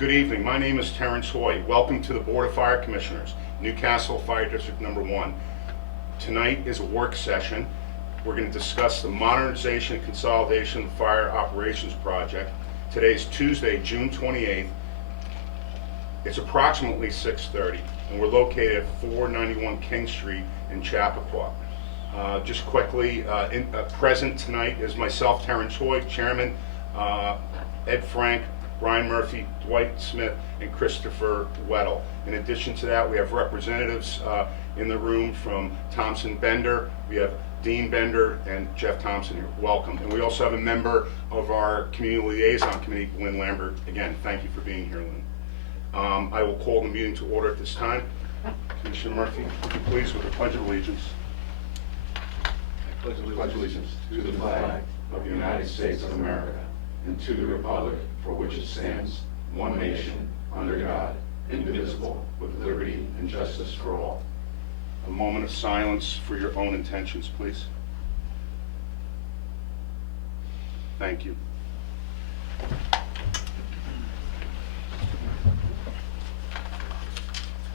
Good evening. My name is Terrence Hoy. Welcome to the Board of Fire Commissioners, Newcastle Fire District Number 1. Tonight is a work session. We're going to discuss the modernization and consolidation of the fire operations project. Today is Tuesday, June 28th. It's approximately 6:30, and we're located at 491 King Street in Chappaqua. Just quickly, present tonight is myself, Terrence Hoy, Chairman, Ed Frank, Brian Murphy, Dwight Smith, and Christopher Weddle. In addition to that, we have representatives in the room from Thompson Bender. We have Dean Bender and Jeff Thompson here. Welcome. And we also have a member of our Community Liaison Committee, Lynn Lambert. Again, thank you for being here, Lynn. I will call the meeting to order at this time. Commissioner Murphy, would you please with the Pledge of Allegiance? I pledge allegiance to the flag of the United States of America and to the republic for which it stands, one nation, under God, indivisible, with liberty and justice for all. A moment of silence for your own intentions, please. Thank you.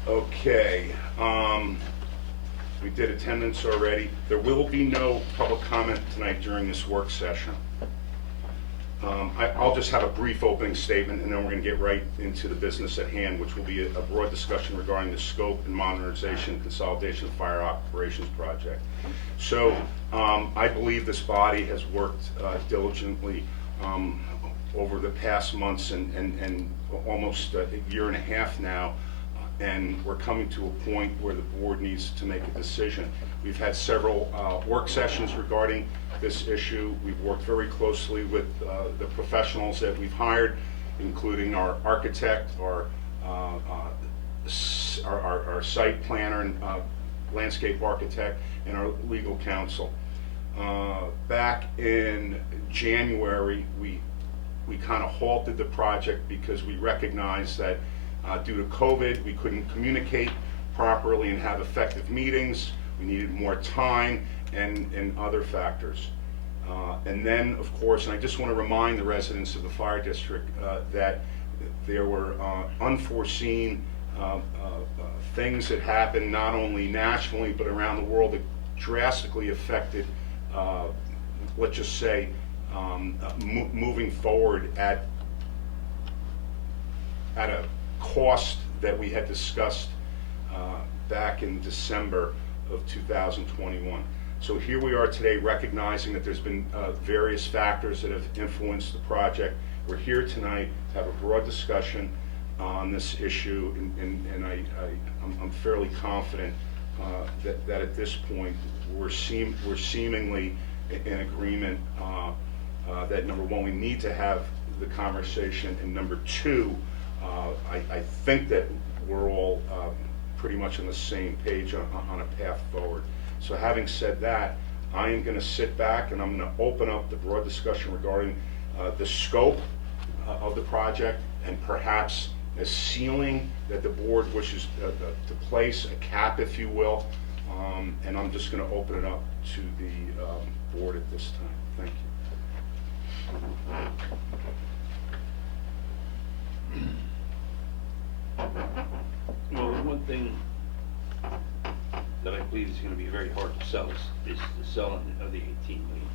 Okay, we did attendance already. There will be no public comment tonight during this work session. I'll just have a brief opening statement, and then we're going to get right into the business at hand, which will be a broad discussion regarding the scope and modernization and consolidation of the fire operations project. So I believe this body has worked diligently over the past months and almost a year and a half now, and we're coming to a point where the board needs to make a decision. We've had several work sessions regarding this issue. We've worked very closely with the professionals that we've hired, including our architect, our site planner and landscape architect, and our legal counsel. Back in January, we kind of halted the project because we recognized that due to COVID, we couldn't communicate properly and have effective meetings. We needed more time and other factors. And then, of course, and I just want to remind the residents of the fire district that there were unforeseen things that happened not only nationally but around the world that drastically affected, let's just say, moving forward at a cost that we had discussed back in December of 2021. So here we are today, recognizing that there's been various factors that have influenced the project. We're here tonight to have a broad discussion on this issue, and I'm fairly confident that at this point we're seemingly in agreement that number one, we need to have the conversation, and number two, I think that we're all pretty much on the same page on a path forward. So having said that, I am going to sit back and I'm going to open up the broad discussion regarding the scope of the project and perhaps a ceiling that the board wishes to place, a cap, if you will. And I'm just going to open it up to the board at this time. Thank you. Well, the one thing that I believe is going to be very hard to sell is the selling of the 18 million.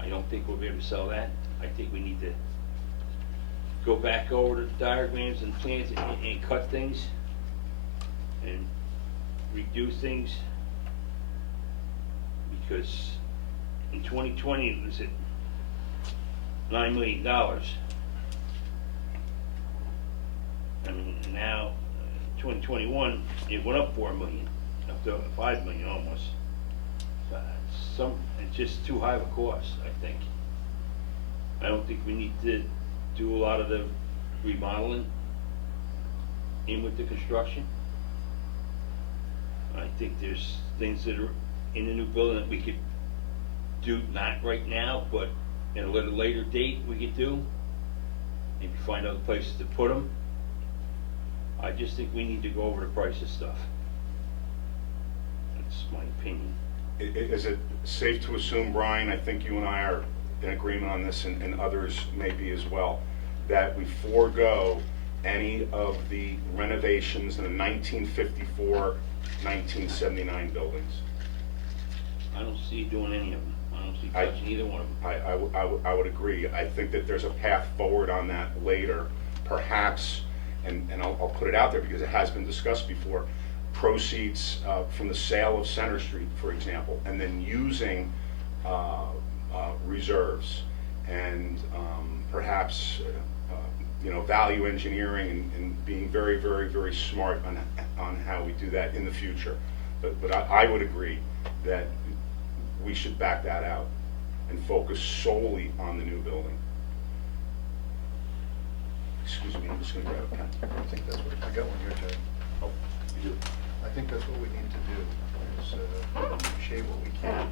I don't think we'll be able to sell that. I think we need to go back over the diagrams and plans and cut things and redo things, because in 2020 it was at $9 million. I mean, now 2021 it went up 4 million, up to 5 million almost. It's just too high of a cost, I think. I don't think we need to do a lot of the remodeling in with the construction. I think there's things that are in the new building that we could do, not right now, but at a little later date we could do. Maybe find other places to put them. I just think we need to go over the price of stuff. That's my opinion. Is it safe to assume, Brian, I think you and I are in agreement on this, and others may be as well, that we forego any of the renovations in the 1954, 1979 buildings. I don't see you doing any of them. I don't see you I- touching either one of them. I would agree. I think that there's a path forward on that later, perhaps, and I'll put it out there because it has been discussed before, proceeds from the sale of Center Street, for example, and then using reserves and perhaps value engineering and being very, very, very smart on how we do that in the future. But I would agree that we should back that out and focus solely on the new building. Excuse me, I'm just gonna grab a pen. I think that's what, I got one here, Ted. Oh, you do? I think that's what we need to do, is shave what we can,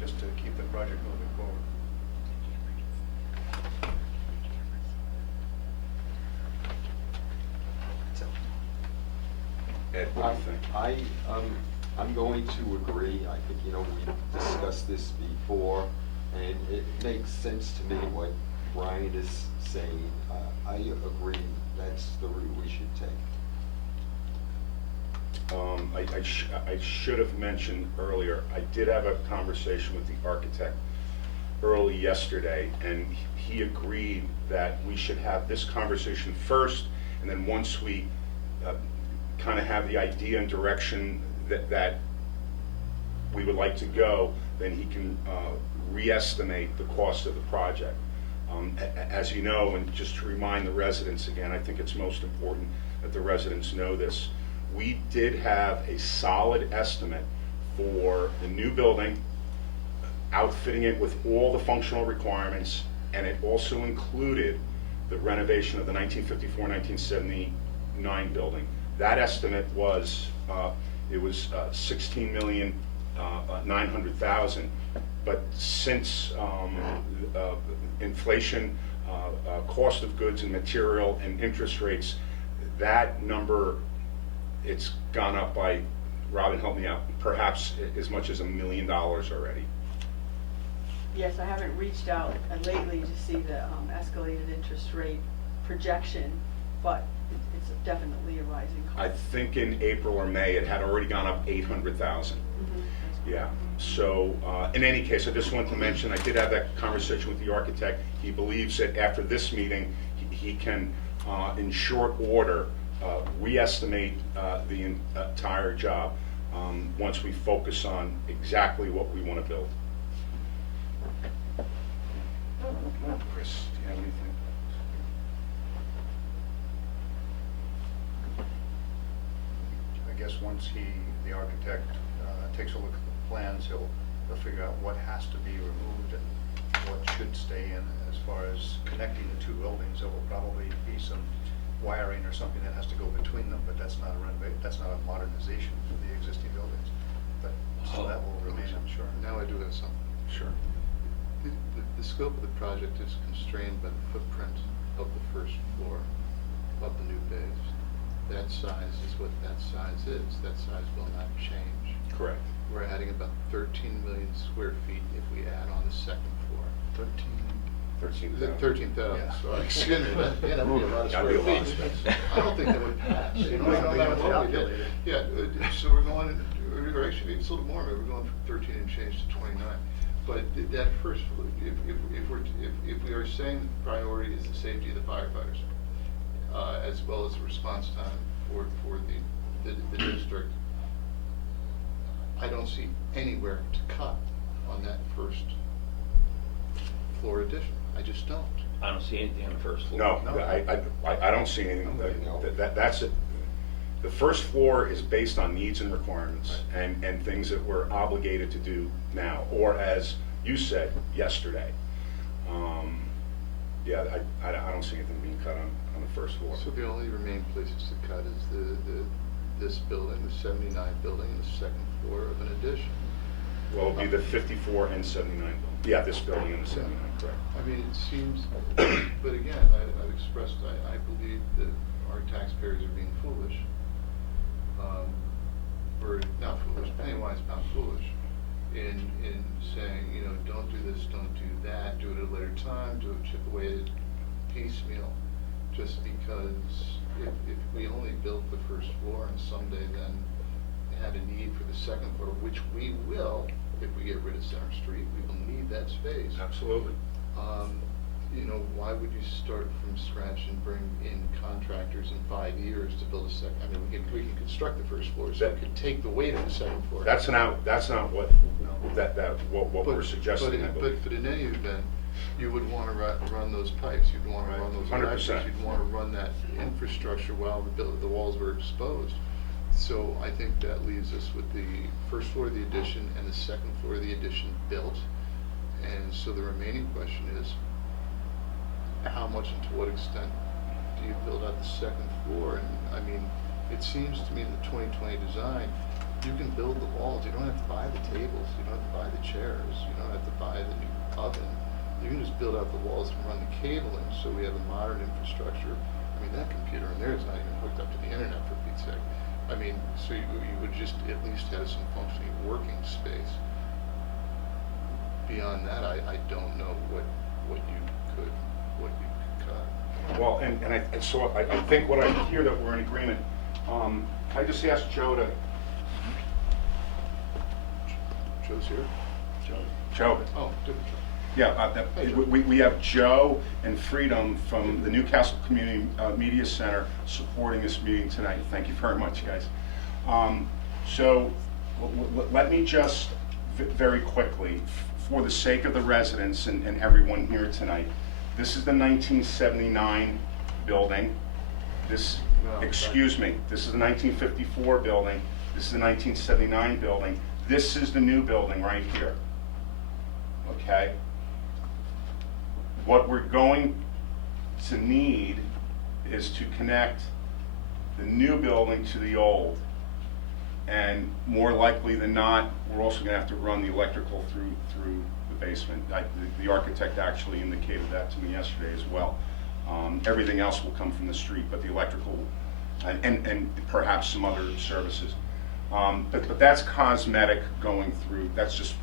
just to keep the project moving forward. Ed, what do you think? I'm going to agree. I think, we discussed this before, and it makes sense to me what Brian is saying. I agree, that's the route we should take. I should have mentioned earlier, I did have a conversation with the architect early yesterday, and he agreed that we should have this conversation first, and then once we kind of have the idea and direction that we would like to go, then he can re-estimate the cost of the project. As you know, and just to remind the residents again, I think it's most important that the residents know this. We did have a solid estimate for the new building, outfitting it with all the functional requirements, and it also included the renovation of the 1954-1979 building. That estimate was, $16,900,000, but since inflation, cost of goods and material and interest rates, that number, it's gone up by, Robin, help me out, perhaps as much as $1 million already. Yes, I haven't reached out lately to see the escalated interest rate projection, but it's definitely a rising cost. I think in April or May, it had already gone up 800,000. Yeah, so in any case, I just wanted to mention, I did have that conversation with the architect. He believes that after this meeting, he can, in short order, re-estimate the entire job once we focus on exactly what we want to build. Chris, do you have anything? I guess once the architect takes a look at the plans, he'll figure out what has to be removed and what should stay in. As far as connecting the two buildings, there will probably be some wiring or something that has to go between them, but that's not a modernization of the existing buildings. But so that will remain, I'm sure. Now I do have something. Sure. The scope of the project is constrained by the footprint of the first floor of the new base. That size is what that size is. That size will not change. Correct. We're adding about 13 million square feet if we add on the second floor. 13,000. 13,000, Yeah. sorry. Excuse me, that would be a lot of Gotta be square a lot of feet. space. I don't think that would pass. You know, No something matter else what we did. calculated. Yeah, so we're going, or actually, it's a little more, maybe we're going from 13 and change to 29. But that first, if we are saying the priority is the safety of the firefighters, as well as the response time for the district, I don't see anywhere to cut on that first floor addition. I just don't. I don't see anything on the first floor. No, No. I don't see anything. That's it. The first floor is based on needs and requirements and things that we're obligated to do now, or as you said yesterday. Yeah, I don't see anything being cut on the first floor. So the only remaining places to cut is this building, the 79 building, and the second floor of an addition. Well, it'll be the 54 and 79 building. Yeah, this building and the 79, correct. I mean, it seems, but again, I've expressed, I believe that our taxpayers are being foolish. Or not foolish, penny-wise, pound foolish, in saying, don't do this, don't do that, do it at a later time, do it, chip away at it piecemeal, just because if we only built the first floor and someday then had a need for the second floor, which we will, if we get rid of Center Street, we will need that space. Absolutely. You know, why would you start from scratch and bring in contractors in 5 years to build a second? I mean, we can construct the first floor, so we could take the weight of the second floor. That's not what, what we're But- suggesting, I believe. But in any event, you would wanna run those pipes, you'd wanna run those 100%. electrics, you'd wanna run that infrastructure while the walls were exposed. So I think that leaves us with the first floor of the addition and the second floor of the addition built. And so the remaining question is, how much and to what extent do you build out the second floor? And I mean, it seems to me in the 2020 design, you can build the walls, you don't have to buy the tables, you don't have to buy the chairs, you don't have to buy the new oven. You can just build out the walls and run the cabling, so we have a modern infrastructure. I mean, that computer in there is not even hooked up to the internet, for Pete's sake. I mean, so you would just at least have some functioning working space. Beyond that, I don't know what you could cut. Well, and so I think what I hear that we're in agreement. Can I just ask Joe to, Joe's here? Joe? Oh, different Joe. Yeah, Hey, Joe. we have Joe and Freedom from the Newcastle Community Media Center supporting this meeting tonight. Thank you very much, guys. So let me just very quickly, for the sake of the residents and everyone here tonight, this is the 1979 building. This, No, excuse me, this is the 1954 building. This is the 1979 building. This is the new building right here. Okay? What we're going to need is to connect the new building to the old. And more likely than not, we're also gonna have to run the electrical through the basement. The architect actually indicated that to me yesterday as well. Everything else will come from the street, but the electrical, and perhaps some other services. But that's cosmetic going through, that's just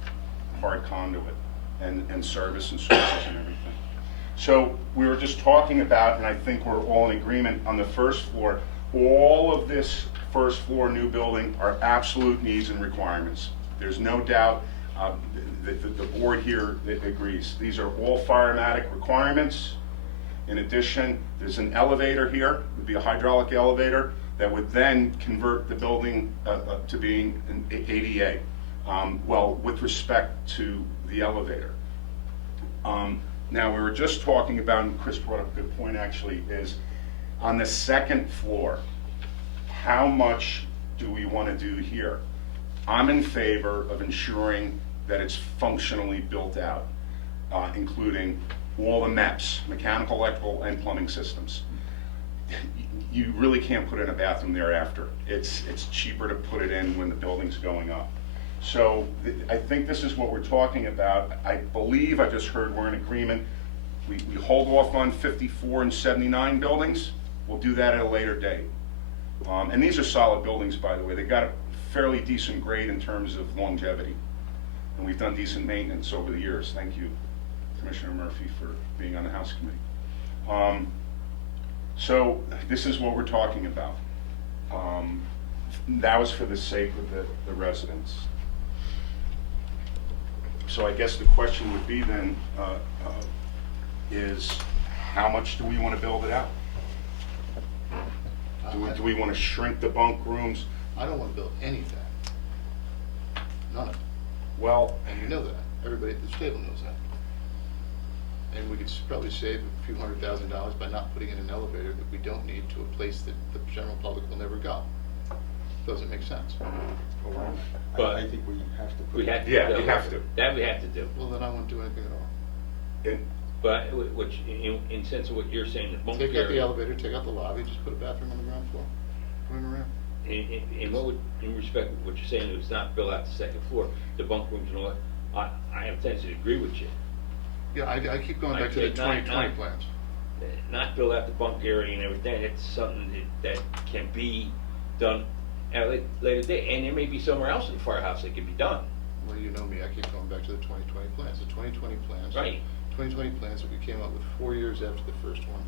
hard conduit and service and sources and everything. So we were just talking about, and I think we're all in agreement on the first floor, all of this first floor new building are absolute needs and requirements. There's no doubt, the board here agrees. These are all firematic requirements. In addition, there's an elevator here, would be a hydraulic elevator, that would then convert the building to being an ADA, well, with respect to the elevator. Now, we were just talking about, and Chris brought up a good point actually, is on the second floor, how much do we want to do here? I'm in favor of ensuring that it's functionally built out, including all the MEPs, mechanical, electrical, and plumbing systems. You really can't put in a bathroom thereafter. It's cheaper to put it in when the building's going up. So I think this is what we're talking about. I believe I just heard we're in agreement. We hold off on 54 and 79 buildings. We'll do that at a later date. And these are solid buildings, by the way. They got a fairly decent grade in terms of longevity. And we've done decent maintenance over the years. Thank you, Commissioner Murphy, for being on the House Committee. So this is what we're talking about. That was for the sake of the residents. So I guess the question would be then, is how much do we want to build it out? Do we want to shrink the bunk rooms? I don't want to build anything. None of it. Well, And you know that. Everybody at this table knows that. And we could probably save a few $100,000 by not putting in an elevator that we don't need to a place that the general public will never go. Doesn't make sense. But I think we have to put. we have to. Yeah, do. you have to. That we have to do. Well, then I won't do anything at all. But, which, in sense of what you're saying, the bunk Take out the area, elevator, take out the lobby, just put a bathroom on the ground floor. Put it around. in what would, in respect to what you're saying, it's not built out the second floor, the bunk rooms and all that, I have a tendency to agree with you. Yeah, I keep going back I'd to the say not- 2020 not- plans. Not build out the bunk area and everything, it's something that can be done at a later date, and there may be somewhere else in the firehouse that can be done. Well, you know me, I keep going back to the 2020 plans. The 2020 plans. Right. 2020 plans that we came up with 4 years after the first one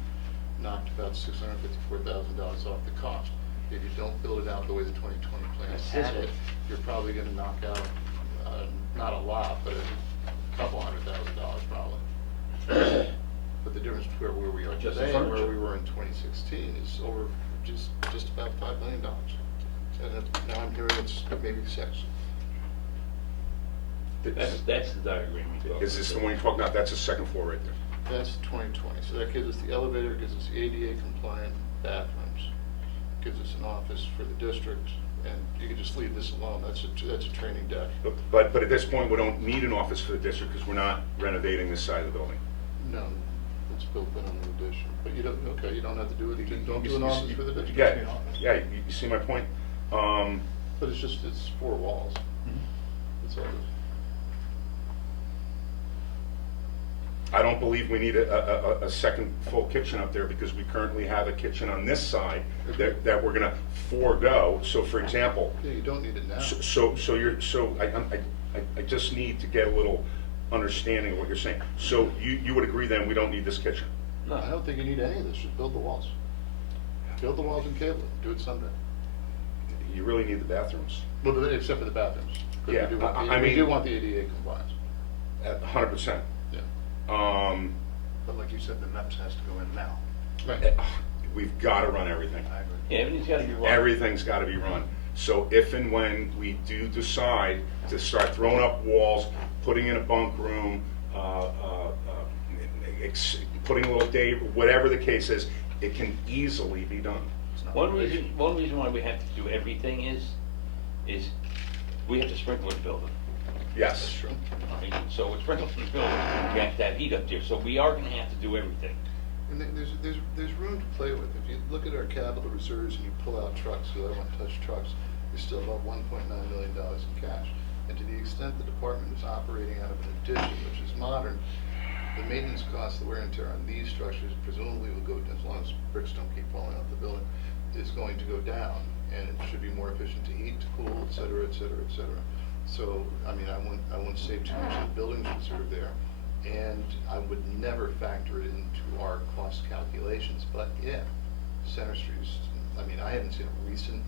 knocked about $654,000 off the cost. If you don't build it out the way the 2020 plan That's has it. it, you're probably gonna knock out, not a lot, but a couple $100,000 probably. But the difference between where we are Just the today and where furniture. we were in 2016 is over just about $5 million. And now I'm hearing it's maybe 6. That's the diagram you're talking Is this the about. one you're talking about? That's the second floor right there. That's 2020, so that gives us the elevator, gives us the ADA compliant bathrooms, gives us an office for the district, and you can just leave this alone, that's a training deck. But at this point, we don't need an office for the district because we're not renovating this side of the building. No, it's built in on the addition, but you don't, okay, you don't have to do it, don't do an You- office for the district. Yeah, yeah, you see my point? But it's 4 walls. That's all it is. I don't believe we need a second full kitchen up there because we currently have a kitchen on this side that we're gonna forego. So for example, Yeah, you don't need it now. I just need to get a little understanding of what you're saying. So you would agree then we don't need this kitchen? No. I don't think you need any of this, just build the walls. Build the walls and cable it, do it someday. You really need the bathrooms? Well, except for the bathrooms. 'Cause Yeah, we do want I we do mean- want the ADA compliance. 100%. Yeah. But like you said, the MEPS has to go in now. Right. We've gotta run everything. I agree. Yeah, everything's gotta be run. Everything's gotta be run. So if and when we do decide to start throwing up walls, putting in a bunk room, putting a little day, whatever the case is, it can easily be done. It's not One renovation. reason why we have to do everything is we have to sprinkle the building. Yes. That's true. Right? So with sprinkles in the building, we have to have heat up there, so we are gonna have to do everything. And there's room to play with. If you look at our capital reserves and you pull out trucks, because I don't want to touch trucks, you're still about $1.9 million in cash. And to the extent the department is operating out of an addition, which is modern, the maintenance costs, the wear and tear on these structures presumably will go, as long as bricks don't keep falling out the building, is going to go down. And it should be more efficient to heat, to cool, et cetera, et cetera, et cetera. So, I mean, I wouldn't save too much of the buildings reserve there. And I would never factor it into our cost calculations, but if Center Street's, I mean, I haven't seen a recent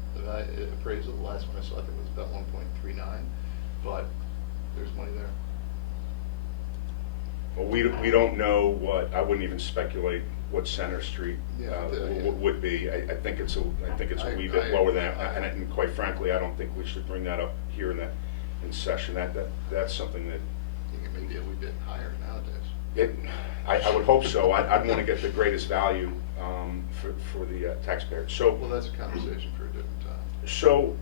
appraisal, the last one I saw, I think it was about 1.39, but there's money there. Well, we don't know what, I wouldn't even speculate what Center Street Yeah, yeah. would be. I think it's a wee bit I- lower than that, and quite frankly, I don't think we should bring that up here in session. That's something that, I think it may be a wee bit higher nowadays. I would hope so. I'd want to get the greatest value for the taxpayer. So. Well, that's a conversation for a different time. So,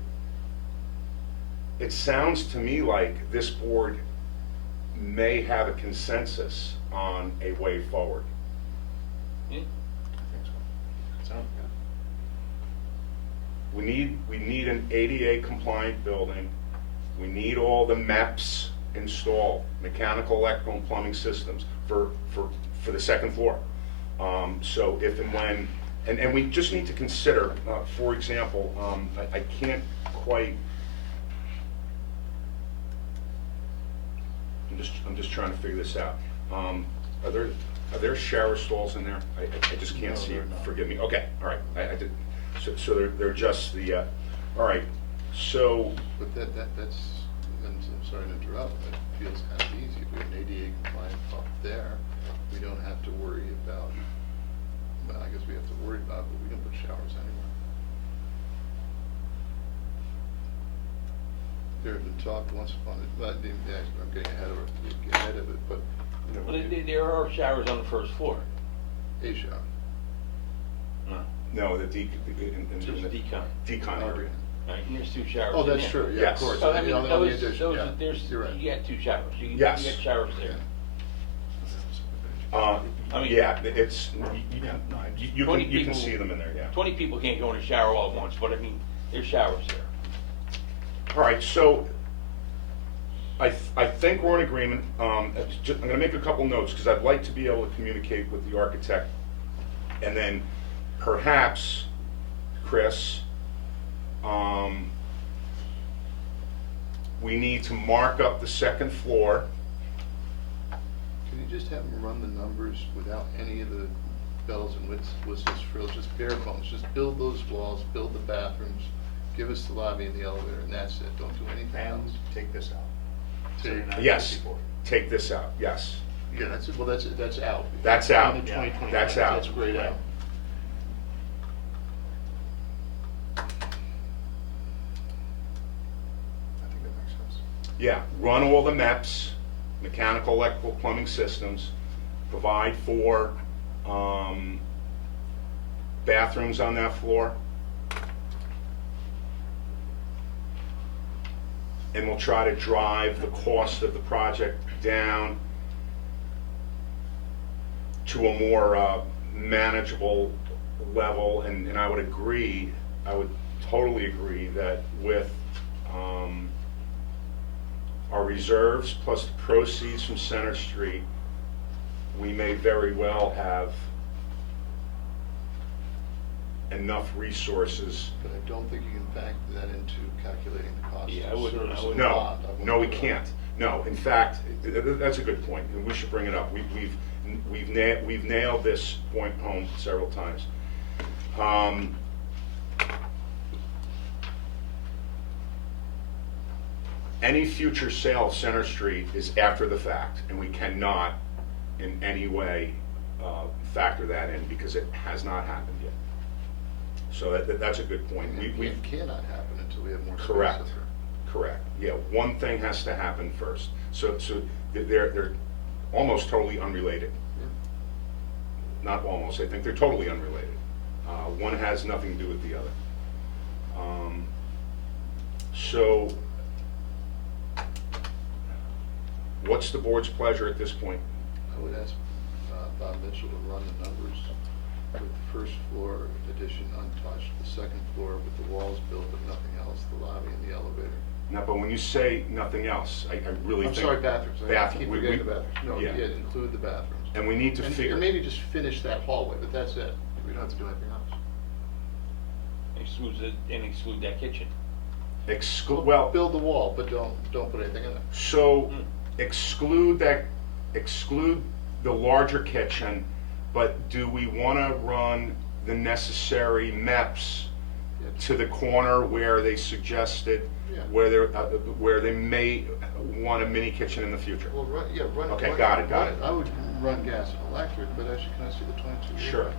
it sounds to me like this board may have a consensus on a way forward. Yeah. I think so. Sounds good. We need an ADA compliant building. We need all the MEPs installed, mechanical, electrical, and plumbing systems for the second floor. So if and when, and we just need to consider, for example, I can't quite, I'm just trying to figure this out. Are there shower stalls in there? I just can't No, see, there are not. forgive me. Okay, all right, I did, so they're just the, all right, so, But that's, and I'm sorry to interrupt, that feels kind of easy. If we have an ADA compliant up there, we don't have to worry about, well, I guess we have to worry about, but we can put showers anywhere. There had been talk once upon it, but I'm getting ahead of it, but, you know. Well, there are showers on the first floor. A shower. No, no, the just decon. decon area. Right, and there's 2 showers. Oh, in that's there. true, yeah, Yes. of course. So I mean, On the those, addition, yeah. there's, You're right. you got 2 showers. You Yes. get showers there. I mean- Yeah, it's, Yeah, no, I just- you 20 can people- see them in there, yeah. 20 people can't go in a shower all at once, but I mean, there's showers there. All right, so I think we're in agreement. I'm going to make a couple notes because I'd like to be able to communicate with the architect. And then perhaps, Chris, we need to mark up the second floor. Can you just have them run the numbers without any of the bells and whistles, frills, just bare bones, just build those walls, build the bathrooms, give us the lobby and the elevator, and that's it, don't do anything And else. take this out. Take- Yes, take this out, yes. Yeah, that's, well, that's out. That's out. In the 2020, That's out. That's grayed out. I think that makes sense. Yeah, run all the MEPs, mechanical, electrical, plumbing systems, provide for bathrooms on that floor. And we'll try to drive the cost of the project down to a more manageable level. And I would agree, I would totally agree that with our reserves plus the proceeds from Center Street, we may very well have enough resources. But I don't think you can factor that into calculating the cost Yeah, I of wouldn't- service I of the wouldn't. No, bond. I wouldn't no, we do that. can't. No, in fact, that's a good point, and we should bring it up. We've nailed this point home several times. Any future sale of Center Street is after the fact, and we cannot in any way factor that in because it has not happened yet. So that's a good point. It cannot happen until we have more space up Correct, there. correct. Yeah, one thing has to happen first. So they're almost totally unrelated. Not almost, I think they're totally unrelated. One has nothing to do with the other. So, what's the board's pleasure at this point? I would ask Bob Mitchell to run the numbers with the first floor addition untouched, the second floor with the walls built but nothing else, the lobby and the elevator. No, but when you say nothing else, I really I'm think. sorry, bathrooms. I Bathroom. keep We- forgetting we- the bathrooms. No, yeah. yeah, include the bathrooms. And we need to figure. And maybe just finish that hallway, but that's it. We don't have to do anything else. Exclude that kitchen. Well, Build the wall, but don't put anything in it. so exclude the larger kitchen, but do we want to run the necessary MEPs to the corner where they suggested, Yeah. where they may want a mini kitchen in the future? Well, run it. Okay, run got it. I would run gas and electric, but actually, can I see the 22? Sure.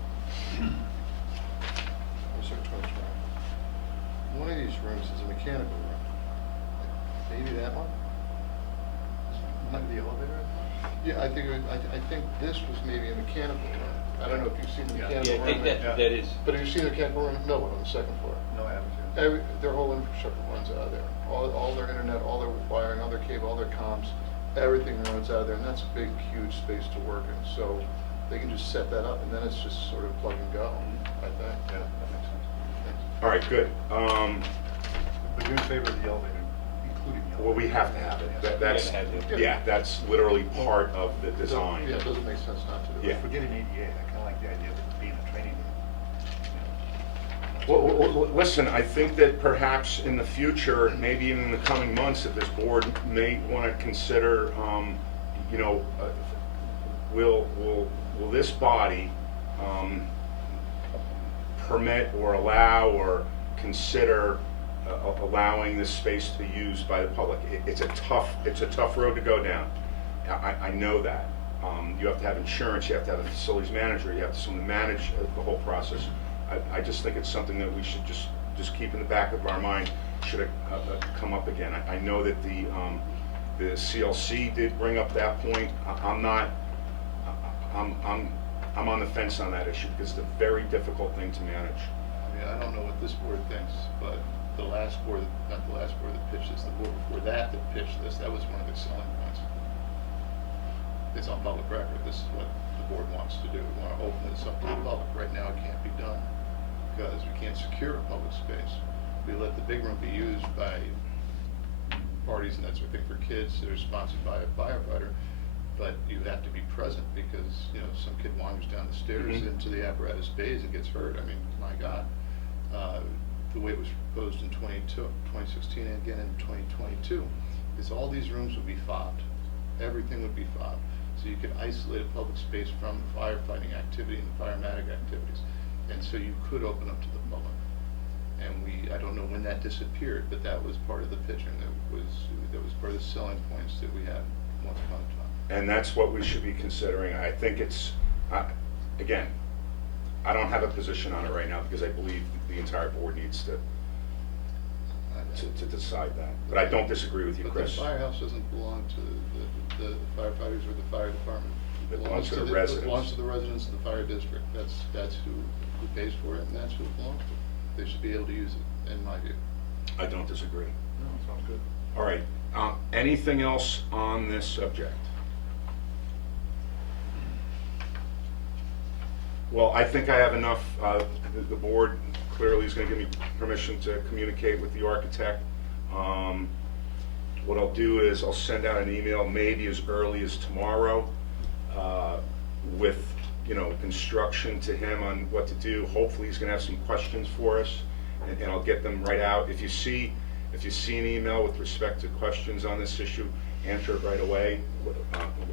What's our 22? One of these rooms is a mechanical room. Maybe that one? Like the elevator? Yeah, I think this was maybe a mechanical room. I don't know if you've seen the Yeah. mechanical Yeah, I room. think that is. But have you seen the mechanical room? No one on the second floor. No, I haven't seen it. Their whole infrastructure runs out of there. All their internet, all their wiring, all their cable, all their comms, everything runs out of there, and that's a big, huge space to work in. So they can just set that up, and then it's just sort of plug and go, I think. Yeah, that makes sense. All right, good. But you're in favor of the elevator, including the elevator? Well, we have to have it. That's, Yeah, have it. yeah, that's literally part of the design. Yeah, it doesn't make sense not to do it. Yeah. Forgetting ADA, I kind of like the idea of it being a training room. Well, listen, I think that perhaps in the future, maybe even in the coming months, that this board may want to consider, will this body permit or allow or consider allowing this space to be used by the public? It's a tough road to go down. I know that. You have to have insurance, you have to have a facilities manager, you have to someone to manage the whole process. I just think it's something that we should just keep in the back of our mind, should it come up again. I know that the CLC did bring up that point. I'm on the fence on that issue because it's a very difficult thing to manage. I mean, I don't know what this board thinks, but the last board, not the last board that pitched this, the board before that pitched this, that was one of the selling points. It's on public record, this is what the board wants to do. We want to open this up to the public. Right now, it can't be done because we can't secure a public space. We let the big room be used by parties and that sort of thing for kids that are sponsored by a firefighter. But you have to be present because, some kid wanders down the stairs Mhm. into the apparatus bays and gets hurt. I mean, my God. The way it was proposed in 2016 and again in 2022 is all these rooms would be fobbed. Everything would be fobbed. So you could isolate a public space from the firefighting activity and the firematic activities. And so you could open up to the public. And I don't know when that disappeared, but that was part of the pitching, that was part of the selling points that we had once upon a time. And that's what we should be considering. I think it's, again, I don't have a position on it right now because I believe the entire board needs to decide that. But I don't disagree with you, But Chris. the firehouse doesn't belong to the firefighters or the fire department. It belongs to the It residents. belongs to the residents of the fire district. That's who pays for it, and that's who it belongs to. They should be able to use it, in my view. I don't disagree. No, sounds good. All right, anything else on this subject? Well, I think I have enough. The board clearly is going to give me permission to communicate with the architect. What I'll do is I'll send out an email maybe as early as tomorrow with, instruction to him on what to do. Hopefully he's going to have some questions for us, and I'll get them right out. If you see an email with respect to questions on this issue, answer it right away.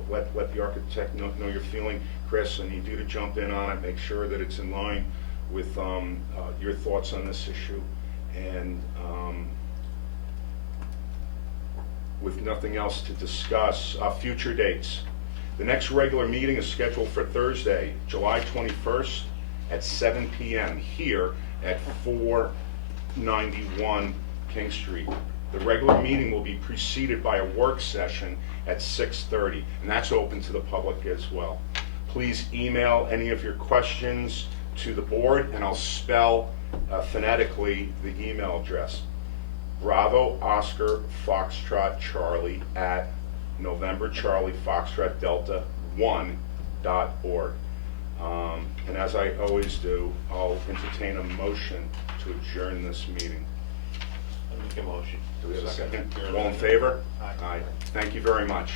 Let the architect know your feeling. Chris, I need you to jump in on it, make sure that it's in line with your thoughts on this issue. And with nothing else to discuss, future dates. The next regular meeting is scheduled for Thursday, July 21st at 7 p.m. here at 491 King Street. The regular meeting will be preceded by a work session at 6:30, and that's open to the public as well. Please email any of your questions to the board, and I'll spell phonetically the email address. Bravo Oscar Foxtrot Charlie at November Charlie Foxtrot Delta 1.org. And as I always do, I'll entertain a motion to adjourn this meeting. I make a motion. Do we have a second? All in favor? Aye. Aye. Thank you very much.